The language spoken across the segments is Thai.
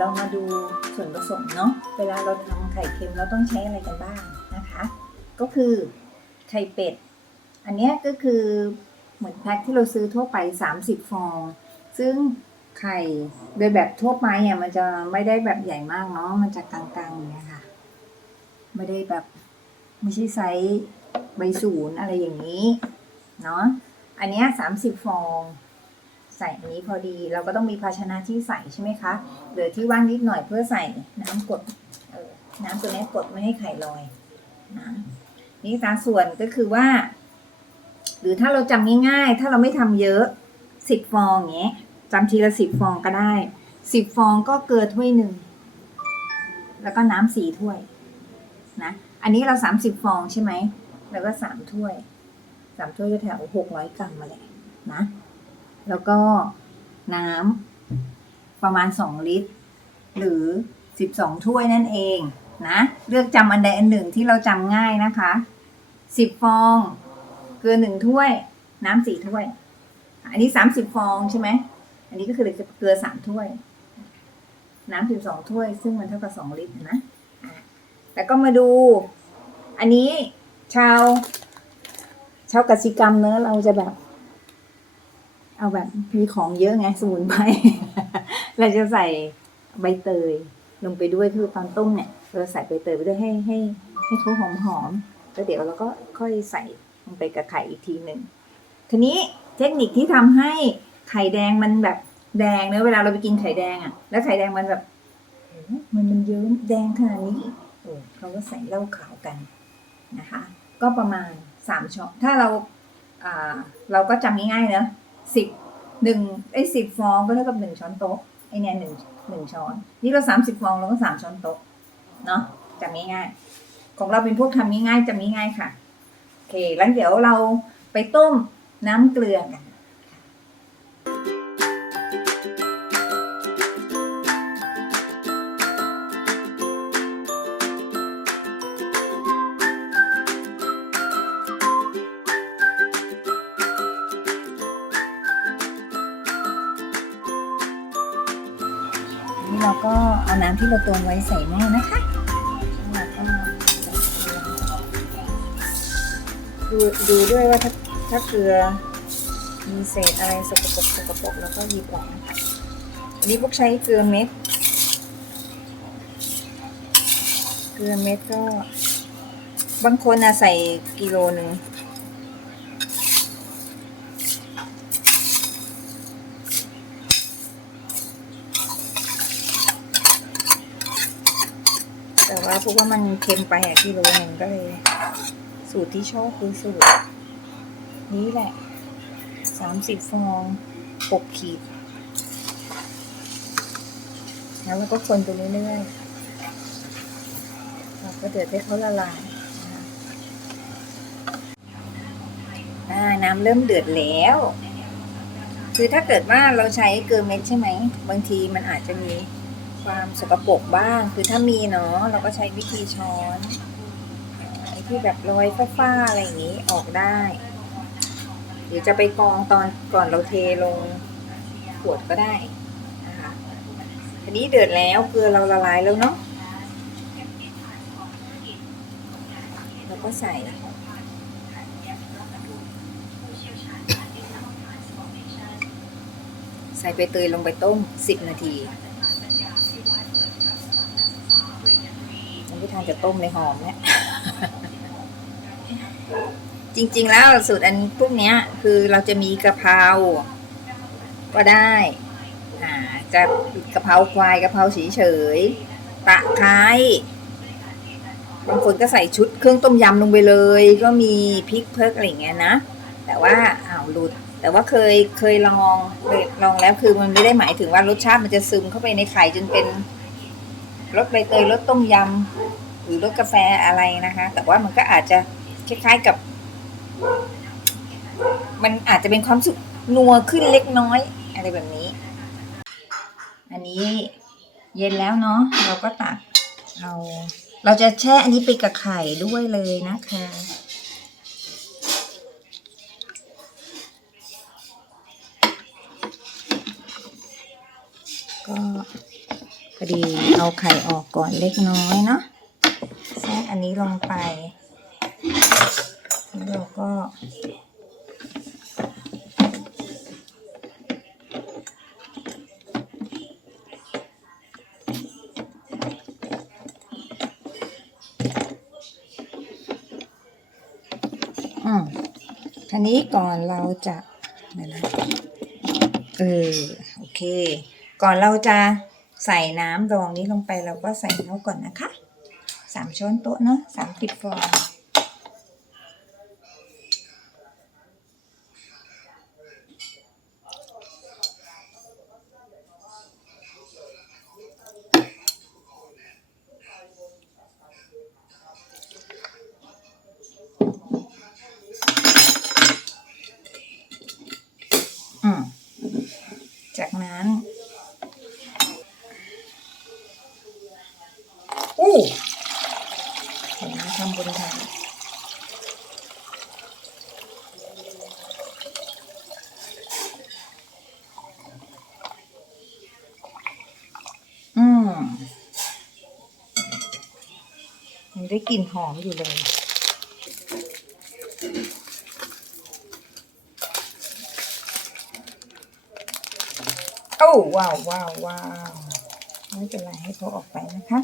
เรามาดูส่วนผสมเนาะเวลาเราทำไข่เค็มเราต้องใช้อะไรกันบ้างนะคะ ก็คือไข่เป็ด อันนี้ก็คือเหมือนแพ็คที่เราซื้อทั่วไป 30 ฟอง ซึ่งไข่โดยแบบทั่วไปอะมันจะไม่ได้แบบใหญ่มากเนาะมันจะกลางๆอย่างเงี้ยค่ะ ไม่ได้แบบไม่ใช่ไซส์ใบศูนย์อะไรอย่างนี้เนาะอันนี้ย30 ฟอง ใส่อันนี้พอดี เราก็ต้องมีภาชนะที่ใส่ใช่ไหมคะเหลือที่ว่างนิดหน่อยเพื่อใส่น้ำกดน้ำตัวนี้กดไม่ให้ไข่ลอยนะนี่ตาส่วนก็คือว่า หรือถ้าเราจำง่ายๆ ถ้าเราไม่ทำเยอะสิบฟองอย่างเงี้ยจำทีละสิบฟองก็ได้สิบฟองก็เกลือถ้วยหนึ่งแล้วก็น้ำสี่ถ้วยนะอันนี้เราสามสิบฟองใช่ไหมแล้วก็สามถ้วยสามถ้วยก็แถวหกร้อยกรัมมาแหละนะ แล้วก็น้ำประมาณ 2 ลิตร หรือ 12 ถ้วยนั่นเองนะ เลือกจำอันใดอันหนึ่งที่เราจำง่ายนะคะ 10 ฟอง เกลือหนึ่งถ้วย น้ำสี่ถ้วย อันนี้ 30 ฟองใช่ไหม อันนี้ก็คือเกลือสามถ้วย น้ำสิบสองถ้วย ซึ่งมันเท่ากับสองลิตรนะแล้วก็มาดู อันนี้ชาวชาวกสิกรรมเนอะเราจะแบบ เอาแบบมีของเยอะไงสมุนไพรเราจะใส่ใบเตยลงไปด้วยคือตอนต้มเนี่ยเราใส่ใบเตยไปด้วยให้ให้ให้เขาหอมหอมแล้วเดี๋ยวเราก็ค่อยใส่ลงไปกับไข่อีกทีหนึ่งทีนี้เทคนิคที่ทำให้ไข่แดงมันแบบแดงเนอะเวลาเราไปกินไข่แดงอะ่ะ แล้วไข่แดงมันแบบมันมันเยิ้มแดงขนาดนี้โอ้เขาก็ใส่เหล้าขาวกันนะคะ ก็ประมาณสามช้อนถ้าเราอ่าเราก็จำง่ายๆเนอะ สิบหนึ่งไอ้สิบฟองก็เท่ากับหนึ่งช้อนโต๊ะไอเนี่ยหนึ่งหนึ่งช้อน นี่เราสามสิบฟองเราก็สามช้อนโต๊ะเนาะจำง่ายๆของเราเป็นพวกทำง่ายๆจำง่ายๆค่ะโอเคแล้วเดี๋ยวเราไปต้มน้ำเกลือกัน เราก็เอาน้ำที่เราตวงไว้ใส่หม้อนะคะแล้วก็ดูดูด้วยว่าถ้าถ้าเกลือมีเศษอะไรสกปรกสกปรกแล้วก็หยิบออกนะคะอันนี้พวกใช้เกลือเม็ด เกลือเม็ดก็ บางคนอะใส่กิโลหนึ่ง แต่ว่าพวกว่ามันเค็มไปอะกิโลหนึ่งก็เลย สูตรที่ชอบคือสูตร นี้แหละสามสิบฟองหกขีด แล้วเราก็คนไปเรื่อยๆเราก็เดือดให้เขาละลายน้ำเริ่มเดือดแล้ว คือถ้าเกิดว่าเราใช้เกลือเม็ดใช่ไหม บางทีมันอาจจะมี ความสกปรกบ้าง คือถ้ามีเนาะเราก็ใช้วิธีช้อนไอ้ที่แบบรอยฟ้าๆอะไรอย่างนี้ออกได้เดี๋ยวจะไปกองตอนก่อนเราเทลงขวดก็ได้นะคะทีนี้เดือดแล้วเกลือเราละลายแล้วเนาะเราก็ใส่ใส่ใบเตยลงไปต้ม 10 นาที ยังไม่ทาจะต้มในหอมเนี่ยจริง ๆ แล้วสูตรอันพวกเนี้ยคือเราจะมีกะเพราก็ได้อ่าจะกะเพราควายกะเพราเฉยๆตะไคร้บางคนก็ใส่ชุดเครื่องต้มยำลงไปเลย ก็มีพริกเพิกอะไรอย่างเงี้ยนะแต่ว่าอ้าวหลุดแต่ว่าเคยเคยลองเคยลองแล้วคือมันไม่ได้หมายถึงว่ารสชาติมันจะซึมเข้าไปในไข่จนเป็นรสใบเตยรสต้มยำ หรือรสกาแฟอะไรนะคะ แต่ว่ามันก็อาจจะคล้ายๆกับ มันอาจจะเป็นความสุขนัวขึ้นเล็กน้อยอะไรแบบนี้ อันนี้เย็นแล้วเนาะเราก็ตักเอาเราจะแช่อันนี้ไปกับไข่ด้วยเลยนะคะก็พอดีเอาไข่ออกก่อนเล็กน้อยเนาะ อันนี้ลงไปแล้วเราก็ อืมทีนี้ก่อนเราจะเดี๋ยวนะเออ โอเค ก่อนเราจะใส่น้ำดองนี้ลงไปเราก็ใส่เขาก่อนนะคะ ช้อนโต๊ะเนาะสามสิบฟองอืมจากนั้นอู้เห็นไหมทำบนถาดอืมยัง ได้กลิ่นหอมอยู่เลย โอ้ว้าวว้าวว้าวไม่เป็นไรให้เขาออกไปนะคะ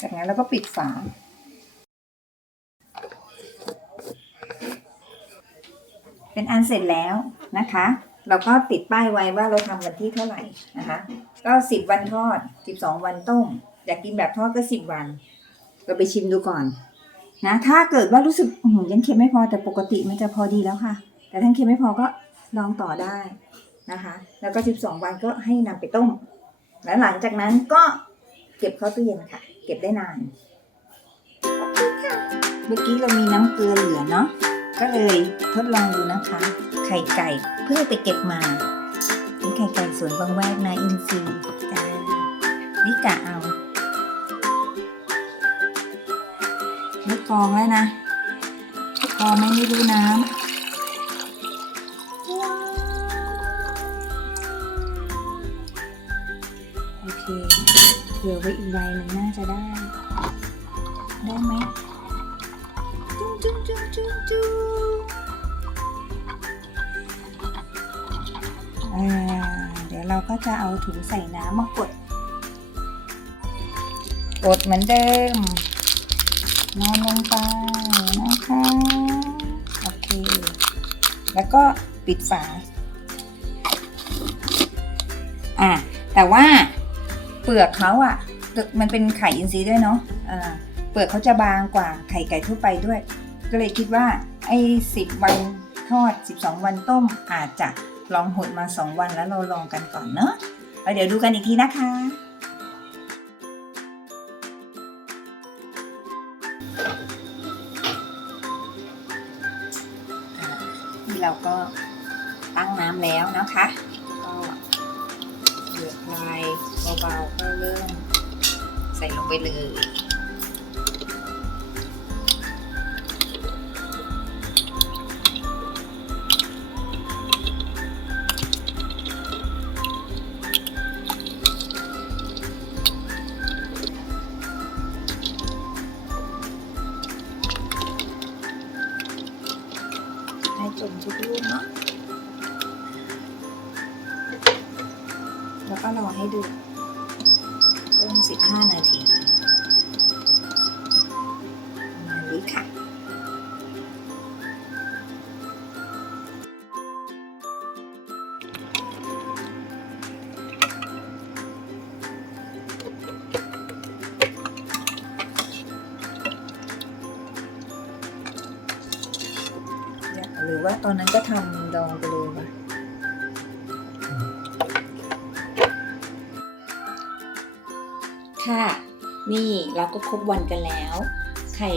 จากนั้นเราก็ปิดฝา เป็นอันเสร็จแล้วนะคะ เราก็ติดป้ายไว้ว่าเราทำวันที่เท่าไหร่นะคะ ก็สิบวันทอดสิบสองวันต้มอยากกินแบบทอดก็สิบวันเราไปชิมดูก่อนนะถ้าเกิดว่ารู้สึกอืยังเค็มไม่พอแต่ปกติมันจะพอดีแล้วค่ะ แต่ถ้าเค็มไม่พอก็ลองต่อได้นะคะ แล้วก็12วันก็ให้นำไปต้ม แล้วหลังจากนั้นก็เก็บเข้าตู้เย็นค่ะ เก็บได้นาน เมื่อกี้เรามีน้ำเกลือเหลือเนาะ ก็เลยทดลองดูนะคะ ไข่ไก่เพิ่งไปเก็บมานี่ไข่ไก่สวนบางแวกนะอินซีจ้านี่กะเอาไม่ฟองแล้วนะฟองไม่ไม่รู้น้ำโอเคเผื่อไว้อีกใบหนึ่งน่าจะได้ ได้ไหม ก็จะเอาถุงใส่น้ำมากด กดเหมือนเดิม นอนลงไปนะคะ โอเค แล้วก็ปิดฝา อะ แต่ว่าเปลือกเขาอะมันเป็นไข่อินทรีย์ด้วยเนาะอ่าเปลือกเขาจะบางกว่าไข่ไก่ทั่วไปด้วย ก็เลยคิดว่าไอ้สิบวันทอด 12 วันต้มอาจจะ ลองหดมา2วันแล้วเราลองกันก่อนเนาะแล้วเดี๋ยวดูกันอีกทีนะคะนี่เราก็ตั้งน้ำแล้วนะคะ ก็เดือดลายเบาๆก็เริ่มใส่ลงไปเลย ตอนนั้นก็ทำดองไปเลยวะค่ะ นี่เราก็ครบวันกันแล้ว ไข่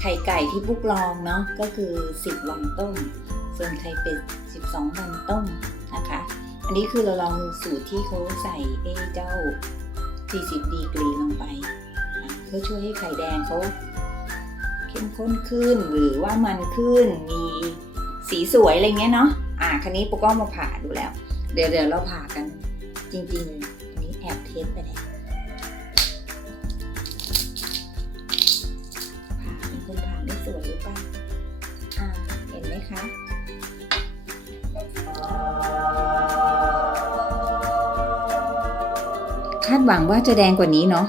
ไข่ไก่ที่บุกลองเนาะก็คือ 10 วันต้ม ส่วนไข่เป็ด 12 วันต้มนะคะ อันนี้คือเราลองสูตรที่เขาใส่เอเจ้า 40 ดีกรีลงไป เพื่อช่วยให้ไข่แดงเขาเข้มข้นขึ้นหรือว่ามันขึ้นมี สีสวยอะไรเงี้ยเนาะอ่าคันนี้ปุ๊กก็มาผ่าดูแล้ว เดี๋ยวเดี๋ยวเราผ่ากันจริงๆอันนี้แอบเทสไปแล้วผ่าเป็นคนผ่าได้สวยหรือเปล่าอ่าเห็นไหมคะคาดหวังว่าจะแดงกว่านี้เนาะ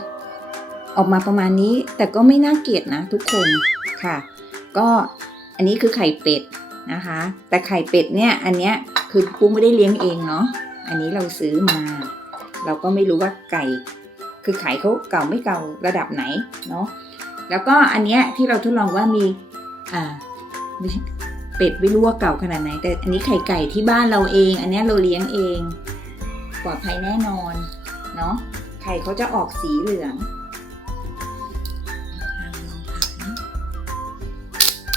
ออกมาประมาณนี้แต่ก็ไม่น่าเกลียดนะทุกคนค่ะ ก็อันนี้คือไข่เป็ด นะคะ แต่ไข่เป็ดเนี่ยอันเนี้ยคือปุ๊กไม่ได้เลี้ยงเองเนาะอันนี้เราซื้อมา เราก็ไม่รู้ว่าไก่ คือไข่เขาเก่าไม่เก่าระดับไหนเนาะแล้วก็อันเนี้ยที่เราทดลองว่ามีอ่าเป็ดไม่รู้ว่าเก่าขนาดไหน แต่อันนี้ไข่ไก่ที่บ้านเราเอง อันเนี้ยเราเลี้ยงเอง ปลอดภัยแน่นอนเนาะไข่เขาจะออกสีเหลือง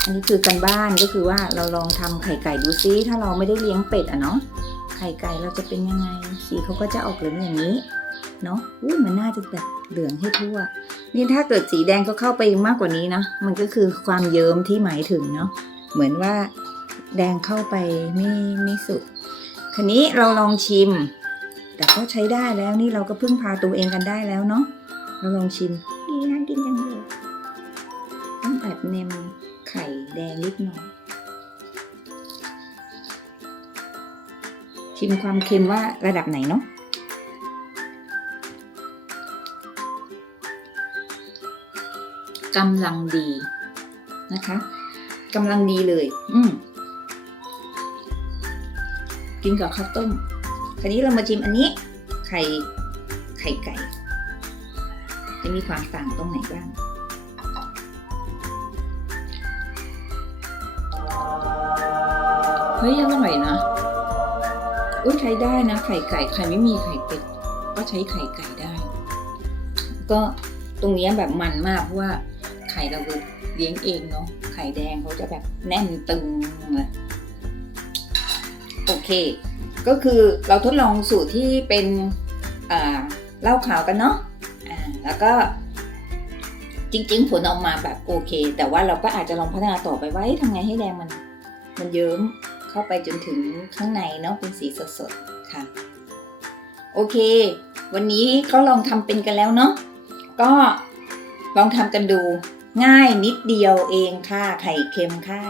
อันนี้คือกันบ้านก็คือว่าเราลองทำไข่ไก่ดูซิถ้าเราไม่ได้เลี้ยงเป็ดอะเนาะไข่ไก่เราจะเป็นยังไง สีเขาก็จะออกเหลืองอย่างนี้เนาะอู้มันน่าจะแบบเหลืองให้ทั่ว นี่ถ้าเกิดสีแดงก็เข้าไปมากกว่านี้นะมันก็คือความเยิ้มที่หมายถึงเนาะเหมือนว่าแดงเข้าไปไม่ไม่สุดคันนี้เราลองชิม แต่ก็ใช้ได้แล้วนี่เราก็พึ่งพาตัวเองกันได้แล้วเนาะเราลองชิมดีน่ากินจังเลยต้องแอบเนม ข่แดงนิดหน่อย ชิมความเค็มว่าระดับไหนเนาะกำลังดีนะคะกำลังดีเลย อืมกินกับข้าวต้ม คราวนี้เรามาชิมอันนี้ ไข่ ไข่ไก่ จะมีความต่างตรงไหนบ้าง ฮ้ยอร่อยนะอุ้ยใช้ได้นะไข่ไก่ใครไม่มีไข่เป็ดก็ใช้ไข่ไก่ได้ ก็ตรงนี้แบบมันมากเพราะว่าไข่เราเลี้ยงเองเนาะไข่แดงเขาจะแบบแน่นตึงเลยโอเค ก็คือเราทดลองสูตรที่เป็นเหล้าขาวกันเนาะอ่าแล้วก็จริง ๆ ผลออกมาแบบโอเค แต่ว่าเราก็อาจจะลองพัฒนาต่อไปว่าทำไงให้แดงมัน มันเยิ้ม เข้าไปจนถึงข้างในเนาะเป็นสีสดๆค่ะ โอเค วันนี้ก็ลองทำเป็นกันแล้วเนาะก็ลองทำกันดูง่ายนิดเดียวเองค่ะไข่เค็มค่ะ